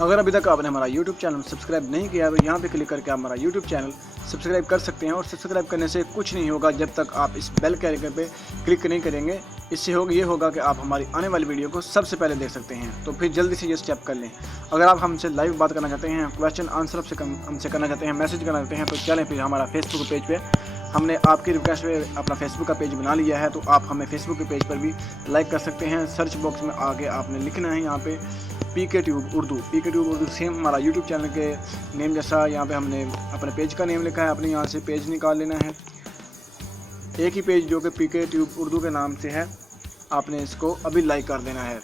अगर अभी तक आपने हमारा यूट्यूब चैनल सब्सक्राइब नहीं किया तो यहाँ पे क्लिक करके आप हमारा यूट्यूब चैनल सब्सक्राइब कर सकते हैं। और सब्सक्राइब करने से कुछ नहीं होगा जब तक आप इस बेल के आइकन पे क्लिक नहीं करेंगे। इससे ये होगा कि आप हमारी आने वाली वीडियो को सबसे पहले देख सकते हैं। तो फिर जल्दी से ये स्टेप कर लें। अगर आप हमसे लाइव बात करना चाहते हैं, क्वेश्चन आंसर हमसे करना चाहते हैं, मैसेज करना चाहते हैं, तो चलें फिर हमारा फेसबुक पेज पे। हमने आपकी रिक्वेस्ट पे अपना फेसबुक का पेज बना लिया है, तो आप हमें फेसबुक के पेज पर भी लाइक कर सकते हैं। सर्च बॉक्स में आगे आपने लिखना है यहाँ पे पीके ट्यूब उर्दू सेम हमारा यूट्यूब चैनल के नेम जैसा यहाँ पे हमने अपने पेज का नेम लिखा है। अपने यहाँ से पेज निकाल लेना है, एक ही पेज जो कि पीके ट्यूब उर्दू के नाम से है। आपने इसको अभी लाइक कर देना है।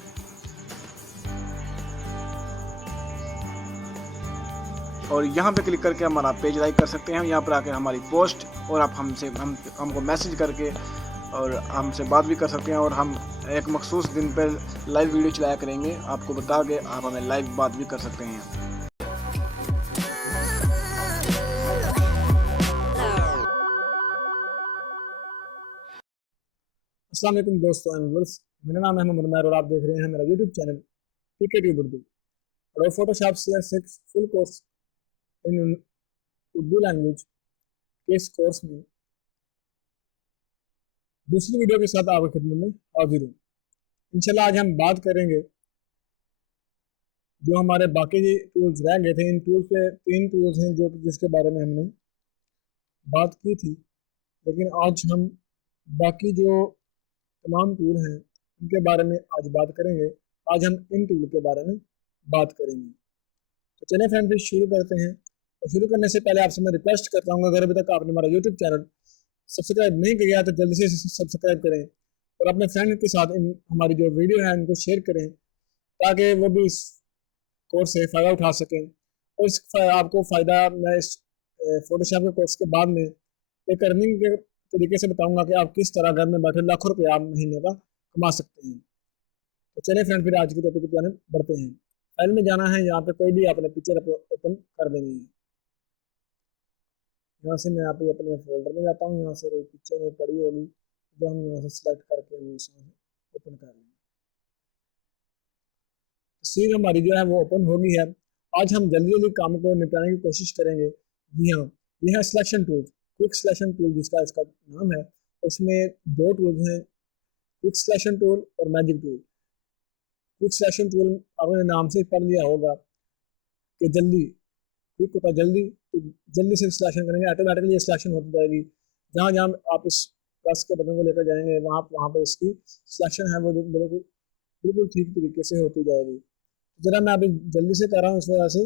और यहाँ पे क्लिक करके हमारा पेज लाइक कर सकते हैं। यहाँ पर आकर हमारी पोस्ट और आप हमको मैसेज करके और हमसे बात भी कर सकते हैं। और हम एक मखसूस दिन पर लाइव वीडियो चलाया करेंगे, आपको बता के आप हमें लाइव बात भी कर सकते हैं। अस्सलाम वालेकुम दोस्तों एंड व्यूअर्स, मेरा नाम है मोहम्मद उमैर और आप देख रहे हैं मेरा YouTube channel PK Tube Urdu. और Photoshop CS6 full course in Urdu language के इस कोर्स में दूसरी वीडियो के साथ आपकी खिदमत में हाजिर हूँ। इंशाल्लाह आज हम बात करेंगे जो हमारे बाकी टूल्स रह गए थे। इन टूल्स पे 3 टूल्स हैं जो जिसके बारे में हमने बात की थी, लेकिन आज हम बाकी जो तमाम टूल हैं उनके बारे में आज बात करेंगे। आज हम इन टूल के बारे में बात करेंगे। तो चलिए फ्रेंड फिर शुरू करते हैं। और शुरू करने से पहले आपसे मैं रिक्वेस्ट करता हूँ, अगर अभी तक आपने हमारा यूट्यूब चैनल सब्सक्राइब नहीं किया तो जल्दी से सब्सक्राइब करें और अपने फ्रेंड के साथ इन हमारी जो वीडियो है उनको शेयर करें ताकि वो भी इस कोर्स से फ़ायदा उठा सकें। और इस आपको फ़ायदा मैं इस फोटोशॉप के कोर्स के बाद में एक अर्निंग के तरीके से बताऊंगा कि आप किस तरह घर में बैठे लाखों रुपये आप महीने का कमा सकते हैं। तो चलिए फ्रेंड फिर आज की टॉपिक पे बढ़ते हैं। फाइल में जाना है, यहाँ पे कोई भी आपने पिक्चर ओपन कर देनी है। यहाँ से मैं यहाँ पे अपने फोल्डर में जाता हूँ, यहाँ से कोई पिक्चर में पड़ी होगी जो हम यहाँ से सिलेक्ट करके हम इसमें ओपन कर लेंगे। तस्वीर हमारी जो है वो ओपन होगी है। आज हम जल्दी जल्दी काम को निपटाने की कोशिश करेंगे। जी हाँ, ये है selection tool, quick selection tool जिसका इसका नाम है। उसमें 2 टूल्स हैं, क्विक सिलेक्शन टूल और magic tool. Quick selection tool आपने नाम से पढ़ लिया होगा कि जल्दी क्विक होता जल्दी, तो जल्दी से सिलेक्शन करेंगे, ऑटोमेटिकली सिलेक्शन होती जाएगी। जहाँ जहाँ आप इस प्लस के बटन को लेकर जाएंगे वहाँ पर इसकी सिलेक्शन है वो बिल्कुल बिल्कुल ठीक तरीके से होती जाएगी। जरा मैं अभी जल्दी से कर रहा हूँ, इस वजह से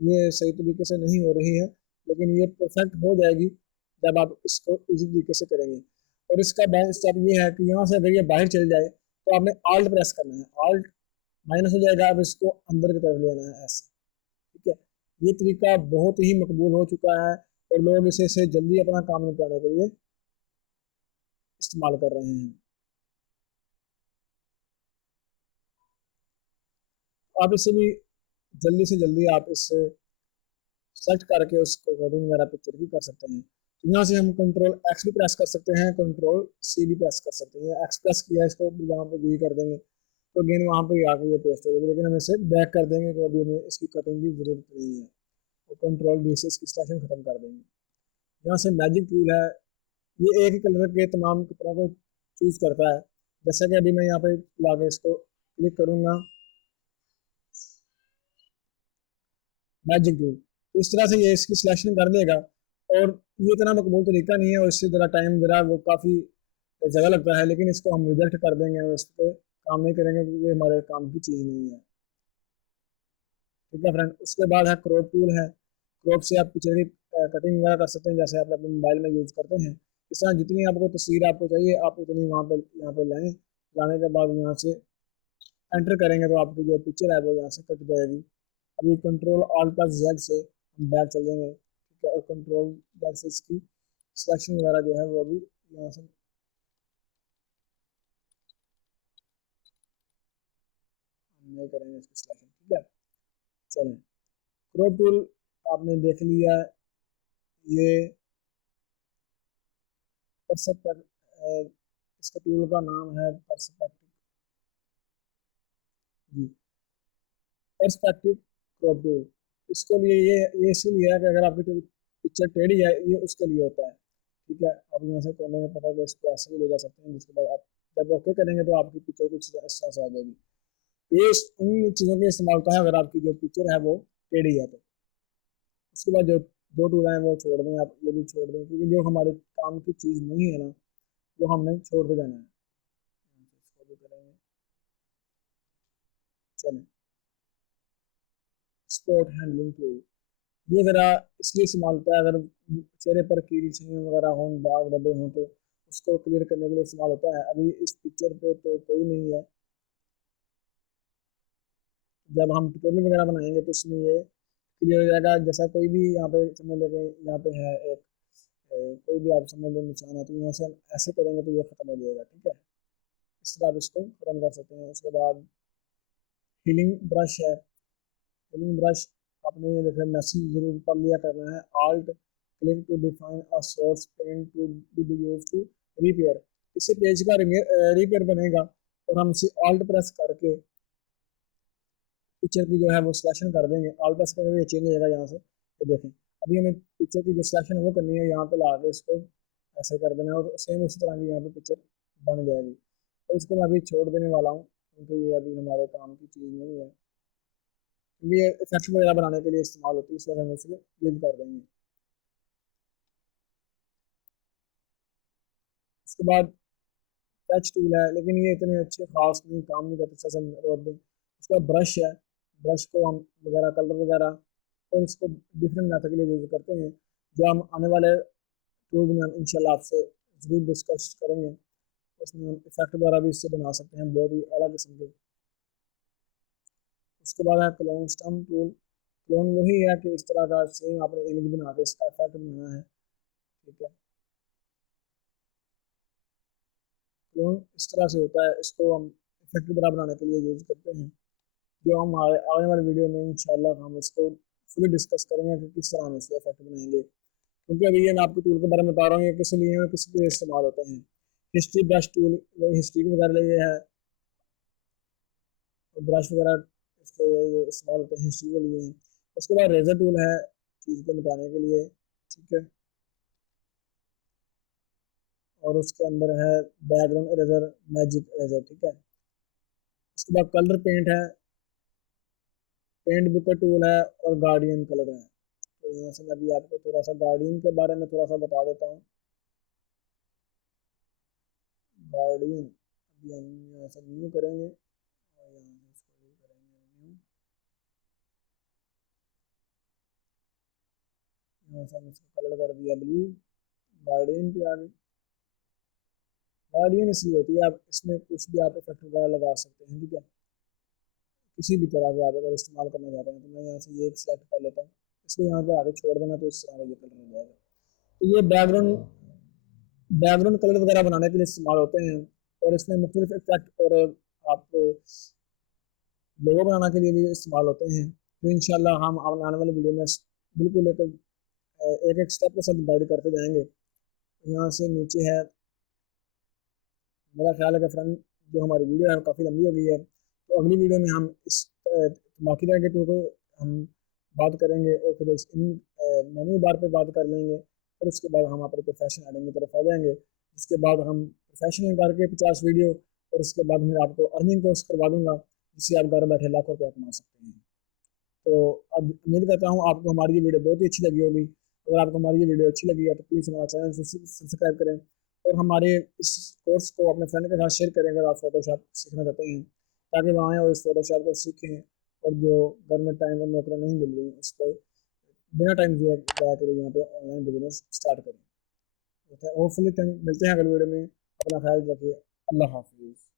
ये सही तरीके से नहीं हो रही है, लेकिन ये परफेक्ट हो जाएगी जब आप इसको इसी तरीके से करेंगे। और इसका बैक स्टेप ये है कि यहाँ से अगर ये बाहर चल जाए तो आपने आल्ट प्रेस करना है, आल्ट माइनस हो जाएगा, अब इसको अंदर की तरफ लेना है ऐसे। ठीक है, ये तरीका बहुत ही मकबूल हो चुका है और लोग इसे जल्दी अपना काम निपटाने के लिए इस्तेमाल कर रहे हैं। आप इससे भी जल्दी से जल्दी आप इससे सेलेक्ट करके उसको कटिंग वगैरह पिक्चर भी कर सकते हैं। तो यहाँ से हम कंट्रोल एक्स भी प्रेस कर सकते हैं, कंट्रोल सी भी प्रेस कर सकते हैं। एक्स प्रेस किया इसको यहाँ पे भी कर देंगे तो अगेन वहाँ पे आके ये पेस्ट हो जाएगी, लेकिन हम इसे बैक कर देंगे तो अभी हमें इसकी कटिंग की जरूरत नहीं है। तो कंट्रोल डी से इसकी सिलेक्शन खत्म कर देंगे। यहाँ से मैजिक टूल है, ये एक ही कलर के तमाम कपड़ों को चूज करता है। जैसा कि अभी मैं यहाँ पे ला के इसको क्लिक करूंगा मैजिक टूल, तो इस तरह से ये इसकी सिलेक्शन कर देगा। और ये इतना मकबूल तरीका नहीं है और इससे ज़रा टाइम ज़रा वो काफ़ी ज़्यादा लगता है, लेकिन इसको हम रिजेक्ट कर देंगे और इस पर काम नहीं करेंगे क्योंकि ये हमारे काम की चीज़ नहीं है। ठीक है फ्रेंड, उसके बाद है क्रॉप टूल है। क्रॉप से आप पिक्चर की कटिंग वगैरह कर सकते हैं जैसे आप अपने मोबाइल में यूज़ करते हैं। इस तरह जितनी आपको तस्वीर आपको चाहिए आप उतनी वहाँ पे यहाँ पे लाएँ, लाने के बाद यहाँ से एंटर करेंगे तो आपकी जो पिक्चर है वो यहाँ से कट जाएगी। अभी कंट्रोल ऑल प्लस जेड से हम बैक चल जाएंगे। ठीक है, और कंट्रोल जेड से इसकी सिलेक्शन वगैरह जो है वो भी यहाँ से नहीं करेंगे इसकी सिलेक्शन। ठीक है, चलें। क्रॉप टूल आपने देख लिया, ये परसेप्ट इसका टूल का नाम है परसेप्ट जी। पर्सपेक्टिव क्रॉप टूल, इसको लिए ये इसीलिए है कि अगर आपकी पिक्चर टेढ़ी है, ये उसके लिए होता है। ठीक है, आप यहाँ से कोने में पकड़ के इसको ऐसे भी ले जा सकते हैं, जिसके बाद आप जब ओके करेंगे तो आपकी पिक्चर कुछ इस तरह से आ जाएगी। ये उन चीज़ों के इस्तेमाल होता है अगर आपकी जो पिक्चर है वो टेढ़ी है तो। उसके बाद जो दो टूल हैं वो छोड़ दें, आप ये भी छोड़ दें, क्योंकि जो हमारे काम की चीज़ नहीं है ना, वो हमने छोड़ते जाना है। इसको भी करेंगे, चलें। स्पॉट हैंडलिंग टूल, ये ज़रा इसलिए इस्तेमाल होता है अगर चेहरे पर कील छीं वगैरह हों, दाग धब्बे हों, तो उसको क्लियर करने के लिए इस्तेमाल होता है। अभी इस पिक्चर पे तो कोई नहीं है, जब हम ट्यूटोरियल वगैरह बनाएंगे तो उसमें ये क्लियर हो जाएगा। जैसा कोई भी यहाँ पे समझ लेंगे, यहाँ पे है एक कोई भी आप समझ लें निशान है, तो यहाँ से हम ऐसे करेंगे तो ये ख़त्म हो जाएगा। ठीक है, इस तरह आप इसको ख़त्म कर सकते हैं। उसके बाद हीलिंग ब्रश है, हीलिंग ब्रश आपने ये देखा मैसेज ज़रूर पढ़ लिया करना है। Alt click to define a source pen to be use to repair, इससे पेज का रिपेयर बनेगा, और हम इसे आल्ट प्रेस करके पिक्चर की जो है वो सिलेक्शन कर देंगे। आल्ट प्रेस करके ये चेंज हो जाएगा यहाँ से। तो देखें, अभी हमें पिक्चर की जो सिलेक्शन है वो करनी है, यहाँ पे ला के इसको ऐसे कर देना है, और सेम उसी तरह की यहाँ पे पिक्चर बन जाएगी। तो इसको मैं अभी छोड़ देने वाला हूँ, क्योंकि ये अभी हमारे काम की चीज़ नहीं है, क्योंकि ये इफेक्ट वगैरह बनाने के लिए इस्तेमाल होती है, इस वजह हम इसको डिलीट कर देंगे। उसके बाद टच टूल है, लेकिन ये इतने अच्छे खास नहीं काम नहीं करते, जैसे रोक दें। उसका ब्रश है, ब्रश को हम वगैरह कलर वगैरह और इसको डिफरेंट मेथड के लिए यूज करते हैं, जो हम आने वाले टूल्स में हम इंशाल्लाह आपसे ज़रूर डिस्कस करेंगे। उसमें हम इफेक्ट वगैरह भी इससे बना सकते हैं, बहुत ही अलग किस्म के। उसके बाद है क्लोन स्टम्प टूल, क्लोन वही है कि इस तरह का सेम आपने इमेज बना के इसका इफेक्ट बनाना है। ठीक है, क्लोन इस तरह से होता है, इसको हम इफेक्ट वगैरह बनाने के लिए यूज़ करते हैं, जो हम आने वाले वीडियो में इंशाल्लाह हम इसको फुली डिस्कस करेंगे कि किस तरह हम इसके इफेक्ट बनाएंगे। क्योंकि अभी ये मैं आपको टूल के बारे में बता रहा हूँ, ये किस लिए किस लिए इस्तेमाल होते हैं। हिस्ट्री ब्रश टूल, हिस्ट्री वगैरह लिए है, ब्रश वगैरह इसके इस्तेमाल होते हैं हिस्ट्री के लिए। उसके बाद रेजर टूल है चीज़ को मिटाने के लिए। ठीक है, और उसके अंदर है बैकग्राउंड इरेजर, मैजिक इरेजर। ठीक है, उसके बाद कलर पेंट है, पेंट बुकर टूल है, और गार्डियन कलर है। तो यहाँ से मैं अभी आपको थोड़ा सा गार्डियन के बारे में थोड़ा सा बता देता हूँ। गार्डियन अभी हम यहाँ से न्यू करेंगे, और यहाँ से इसको न्यू करेंगे, न्यू, यहाँ से हम इसको कलर कर दिया ब्लू, गार्डियन पे आ गई। गार्डियन इसलिए होती है, आप इसमें कुछ भी आप इफेक्ट वगैरह लगा सकते हैं। ठीक है, किसी भी तरह के आप अगर इस्तेमाल करना चाहते हैं, तो मैं यहाँ से ये एक सेलेक्ट कर लेता हूँ, इसको यहाँ पे आगे छोड़ देना, तो इस तरह ये कलर हो जाएगा। तो ये बैकग्राउंड कलर वगैरह बनाने के लिए इस्तेमाल होते हैं, और इसमें मुख्तलिफ इफेक्ट और आप लोगो बनाने के लिए भी इस्तेमाल होते हैं। तो इंशाल्लाह हम आने वाले वीडियो में बिल्कुल एक स्टेप के साथ गाइड करते जाएंगे। यहाँ से नीचे है, मेरा ख्याल है कि फ्रेंड जो हमारी वीडियो है काफ़ी लंबी हो गई है, तो अगली वीडियो में हम इस बाकी तरह के टूल को हम बात करेंगे, और फिर इन मेन्यू बार पे बात कर लेंगे। फिर उसके बाद हम अपने प्रोफेशनल एडिंग की तरफ आ जाएंगे, जिसके बाद हम प्रोफेशनल करके 50 वीडियो, और उसके बाद मैं आपको अर्निंग कोर्स करवा दूंगा, जिससे आप घर बैठे लाखों रुपया कमा सकते हैं। तो अब उम्मीद करता हूँ आपको हमारी ये वीडियो बहुत ही अच्छी लगी होगी। अगर आपको हमारी ये वीडियो अच्छी लगी है तो प्लीज़ हमारा चैनल सब्सक्राइब करें, और हमारे इस कोर्स को अपने फ्रेंड के साथ शेयर करें अगर आप फोटोशॉप सीखना चाहते हैं, ताकि वहाँ आएँ और इस फोटोशॉप को सीखें, और जो घर में टाइम और नौकरियाँ नहीं मिल रही उस पर बिना टाइम दिया करिए, यहाँ पे ऑनलाइन बिजनेस स्टार्ट करें। होपफुली मिलते हैं अगले वीडियो में, अपना ख्याल रखिए। अल्लाह हाफिज़।